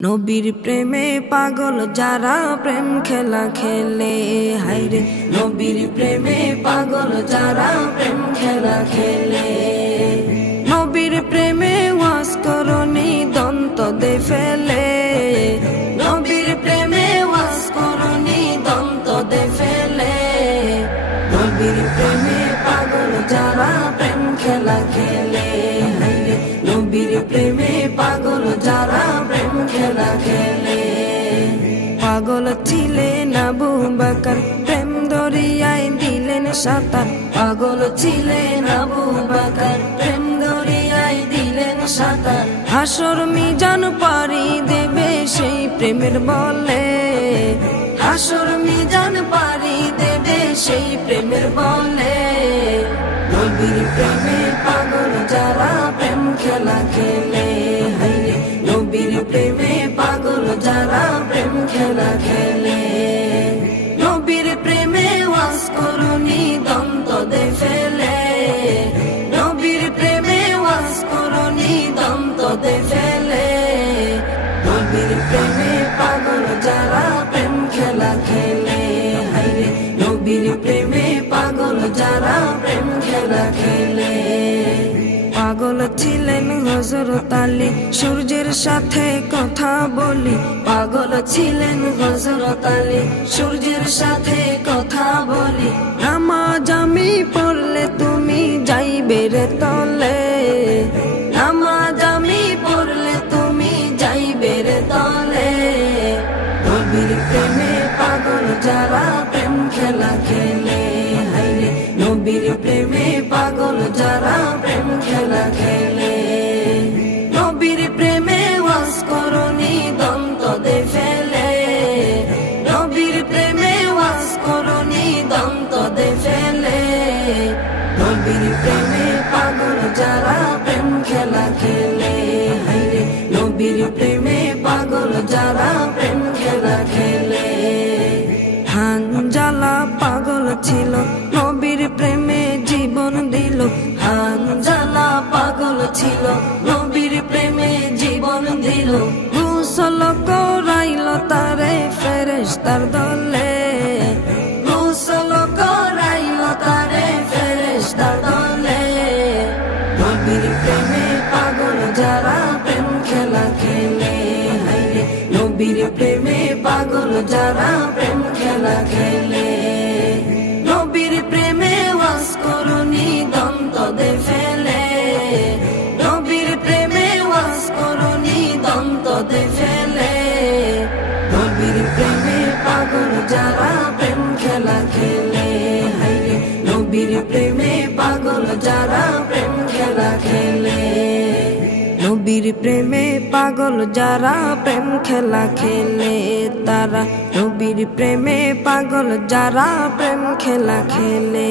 নবীর প্রেমে পাগল যারা প্রেম খেলা খেলে, হায়রে নবীর প্রেমে পাগল যারা প্রেম খেলা খেলে। নবীর প্রেমে ওয়াজ করনি দন্ত দে ফেলে, নবীর প্রেমে ওয়াজ করনি দন্ত দে ফেলে। নবীর প্রেমে পাগল যারা প্রেম খেলা খেলে, হায়রে নবীর প্রেমে পাগল যারা প্রেম খেলা খেলে। পাগল ছিলেন আবু বকর, প্রেম দরিয়ায় দিলেন সাঁতার। পাগল ছিলেন আবু বকর, প্রেম দরিয়ায় দিলেন সাঁতার। হাসর মিজান পারি দেবে সেই প্রেমের বলে, হাসর মিজান পারি দেবে সেই প্রেমের বলে। নবীর প্রেমে পাগল যারা প্রেম খেলা খেলে, হায়রে নবীর প্রেমে পাগল যারা প্রেম খেলা খেলে। নবীর প্রেমে ওয়াজ করনি দন্ত দে ফেলে, নবীর প্রেমে ওয়াজ করনি দন্ত দে ফেলে। নবীর প্রেমে পাগল যারা প্রেম খেলা খেলে, হায়রে নবীর প্রেমে পাগল যারা প্রেম খেলা খেলে। পাগল ছিলেন হযরত আলী, সূর্যের সাথে কথা বলি। পাগল ছিলেন হযরত আলী, সূর্যের সাথে কথা বলি। নামাজ আমি পড়লে তুমি যাইবে রে তলে, নামাজ আমি পড়লে তুমি যাইবে রে তলে। নবীর প্রেমে পাগল যারা প্রেম খেলা খেলে, হায়রে নবীর প্রেমে পাগল যারা প্রেম খেলা খেলে। নবীর প্রেমে ওয়াজ করনি দন্ত দে ফেলে, নবীর প্রেমে ওয়াজ করনি দন্ত দে ফেলে। নবীর প্রেমে পাগল যারা প্রেম খেলা খেলে, হায়রে নবীর প্রেমে পাগল যারা প্রেম খেলা খেলে। হানজালা পাগল ছিল, নবীর প্রেমে জীবন দিল। হানজালা পাগল ছিল, নবীর প্রেমে জীবন দিল। গোসল করাইল তারে ফেরেশতার দলে, গোসল করাইল তারে ফেরেশতার দলে। নবীর প্রেমে পাগল যারা প্রেম খেলা খেলে, হায়রে নবীর প্রেমে পাগল যারা প্রেম খেলা খেলে। নবীর প্রেমে ওয়াজ করনি দন্ত দে ফেলে, নবীর প্রেমে ওয়াজ করনি দন্ত দে ফেলে। নবীর প্রেমে পাগল যারা প্রেম খেলা খেলে, হায়রে নবীর প্রেমে পাগল যারা প্রেম খেলা খেলে। নবীর প্রেমে পাগল যারা প্রেম খেলা খেলে, তারা নবীর প্রেমে পাগল যারা প্রেম খেলা খেলে।